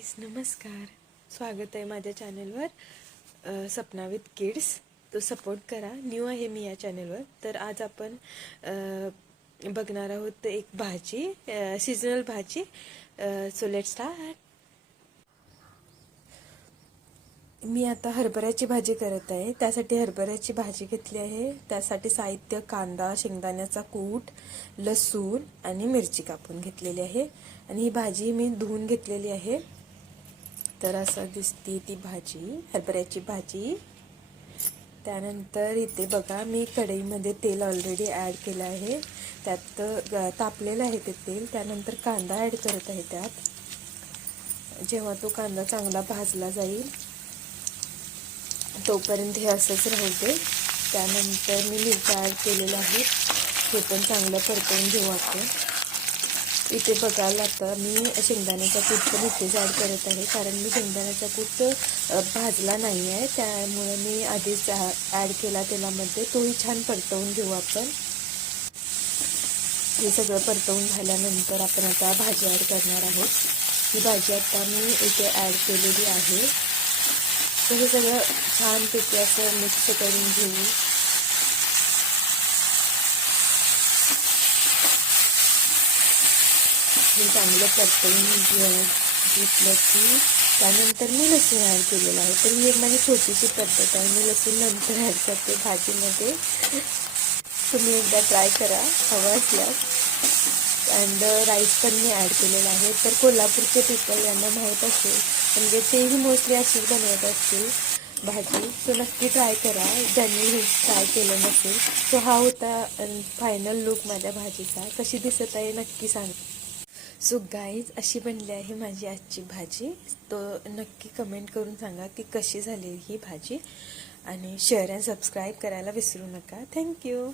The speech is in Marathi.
गाईज नमस्कार, स्वागत आहे माझ्या चॅनलवर सपना विथ किड्स. तो सपोर्ट करा. न्यू आहे मी या चॅनलवर. तर आज आपण बघणार आहोत एक भाजी, सीजनल भाजी. So let's start. मी आता हरभऱ्याची भाजी करत आहे. त्यासाठी हरभऱ्याची भाजी घेतली आहे. त्यासाठी साहित्य: कांदा, शेंगदाण्याचा कूट, लसूण आणि मिरची कापून घेतलेली आहे. आणि ही भाजी मी धुवून घेतलेली आहे. तर असं दिसते ती भाजी, हरभऱ्याची भाजी. त्यानंतर इथे बघा, मी कढईमध्ये तेल ऑलरेडी ॲड केलं आहे. त्यात तापलेलं आहे ते तेल. त्यानंतर कांदा ॲड करत आहे. त्यात जेव्हा तो कांदा चांगला भाजला जाईल तोपर्यंत हे असंच राहू दे. त्यानंतर मी मिरच्या ॲड केलेल्या आहेत. हे पण चांगलं परतवून घेऊ आपण. इथे बघायला आता मी शेंगदाण्याचा कूट पण इथेच ॲड करत आहे, कारण मी शेंगदाण्याचा कूट भाजला नाही आहे. त्यामुळे मी आधीच ॲड केला तेलामध्ये. तोही छान परतवून घेऊ आपण. हे सगळं परतवून झाल्यानंतर आपण आता भाजी ॲड करणार आहोत. ही भाजी आता मी इथे ॲड केलेली आहे. तर हे सगळं छानपैकी असं मिक्स करून घेऊ. हे चांगलं परतवून घेतलं की त्यानंतर मी लसूण ॲड केलेलं आहे. तर ही एक माझी छोटीशी पद्धत आहे. मी लसूण नंतर ॲड करते भाजीमध्ये. तुम्ही एकदा ट्राय करा हवं असल्यास. अँड राईस पण मी ॲड केलेला आहे. तर कोल्हापूरचे पीपल यांना माहीत असेल, म्हणजे तेही मोस्टली अशीच बनवत असतील भाजी. सो नक्की ट्राय करा ज्यांनी हे ट्राय केलं नसेल. सो हा होता फायनल लुक माझ्या भाजीचा. कशी दिसत आहे नक्की सांगा. सो गाईज, अशी बनली आहे माझी आजची भाजी. तो नक्की कमेंट करून सांगा की कशी झाली ही भाजी. आणि शेअर अँड सबस्क्राईब करायला विसरू नका. थँक्यू.